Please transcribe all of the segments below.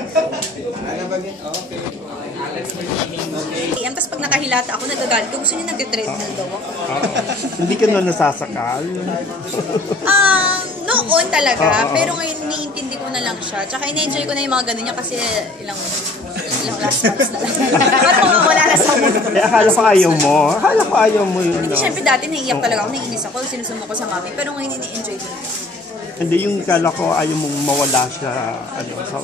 Ano ba yun? Okay. Tapos pag nakahilata ako, nagagalit ko. Gusto niya nag-treadmill daw ako. Hindi ka na nasasakal? Noon talaga. Pero ngayon, iniintindi ko na lang siya. Tsaka in-enjoy ko na yung mga ganun niya kasi ilang last months na lang. Parang mawawala na sa mundo. Akala ko ayaw mo. Akala ko ayaw mo yun. Hindi, syempre dati naiiyak talaga ako, naiinis ako, sinusumo ko sa mami. Pero ngayon, ini-enjoy ko na. Hindi, yung kala ko ayaw mong mawala siya, sa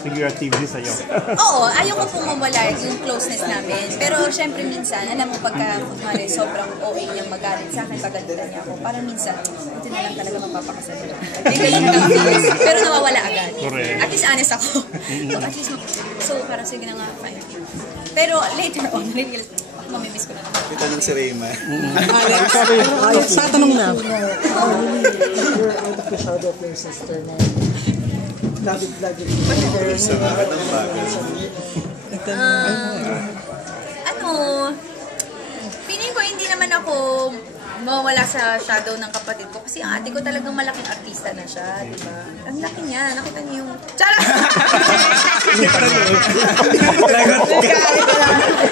figuratively sa'yo. Oo, ayaw ko pong mawala yung closeness namin. Pero syempre minsan, alam mo pagka kumari, sobrang OA niyang magalit sa akin, pagalitan niya ako. Parang minsan, hindi na lang talaga magpapakasal. Pero nawawala agad. Correct. At least honest ako. So at least, so parang sige na nga, fine. Pero later on, realize, mamimiss ko na naman. Itanong si Rayma. Alex, tatanong na. You're out of the shadow of your sister na lagi Sa mga ng bagay. Feeling ko hindi naman ako mawala sa shadow ng kapatid ko kasi ang ate ko talagang malaking artista na siya, di ba? Ang laki niya, nakita niyo yung... Charot!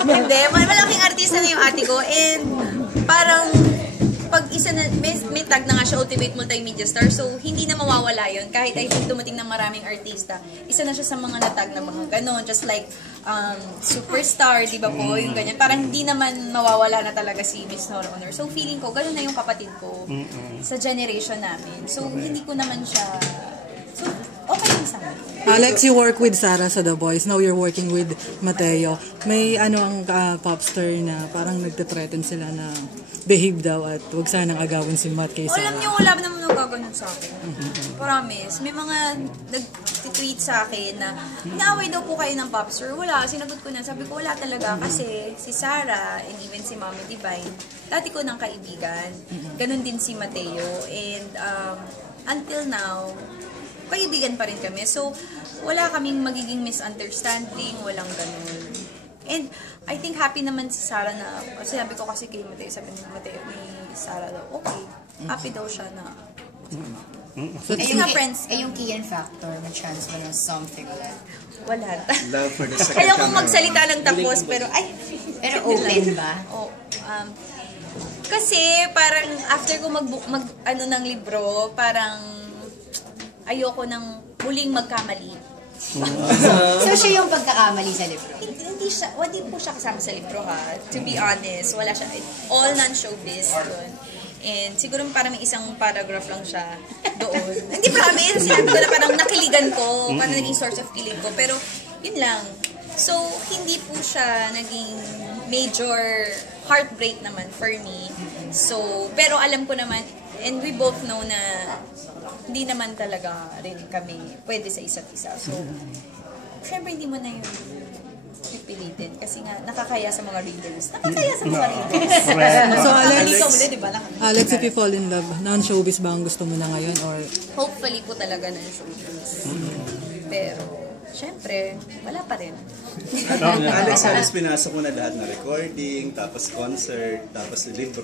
Hindi, malaking artista na yung ate ko and parang pag isa na, may tag na nga siya, Ultimate Multimedia Star, so hindi na mawawala yun. Kahit I think dumating ng maraming artista, isa na siya sa mga natag na mga ganon, just like Superstar, di ba po, yung ganyan. Parang hindi naman mawawala na talaga si Miss Nora Honor. So feeling ko, ganon na yung kapatid ko sa generation namin. So hindi ko naman siya, so okay lang sa akin. Alex, you work with Sarah sa The Boys. Now you're working with Mateo. May ang popstar na parang nagte-threaten sila na behave daw at huwag sanang agawin si Matt kay Sarah. Alam niyo, wala naman nagaganon sa akin. Promise. May mga nag-tweet sa akin na inaaway daw po kayo ng popstar. Wala. Sinagot ko na. Sabi ko, wala talaga. Kasi si Sarah and even si Mommy Divine, dati ko ng kaibigan. Ganon din si Mateo. And until now, kaibigan pa rin kami. So, wala kaming magiging misunderstanding, walang ganun. And I think happy naman si Sarah na, sabi ko kasi kay Mateo, sabi ni Mateo, ni Sarah daw, okay, happy daw siya na. Kasi nga friends, yung Kian factor, may chance ba ng something like Wala. Love for the second Kaya kung camera. magsalita lang tapos, pero ay, pero open ba? Oh, kasi parang after ko ano ng libro, parang ayoko nang muling magkamali. So siya yung pagkakamali sa libro? Hindi po siya kasama sa libro ha. To be honest, wala siya. All non-showbiz yun. And siguro parang may isang paragraph lang siya doon. Hindi promise, sinabi ko na parang nakiligan ko, parang naging source of kilig ko. Pero yun lang. So, hindi po siya naging major heartbreak naman for me. So, pero alam ko naman, and we both know na hindi naman talaga rin kami pwede sa isa't isa. So, syempre hindi mo na yung pipilitin kasi nga nakakaya sa mga readers. Nakakaya sa mga readers. So, Alex, if you fall in love, non-showbiz ba ang gusto mo na ngayon? Or Hopefully po talaga ng showbiz. Pero, syempre, wala pa rin. Alex, halos pinasok mo na lahat na recording, tapos concert, tapos libro.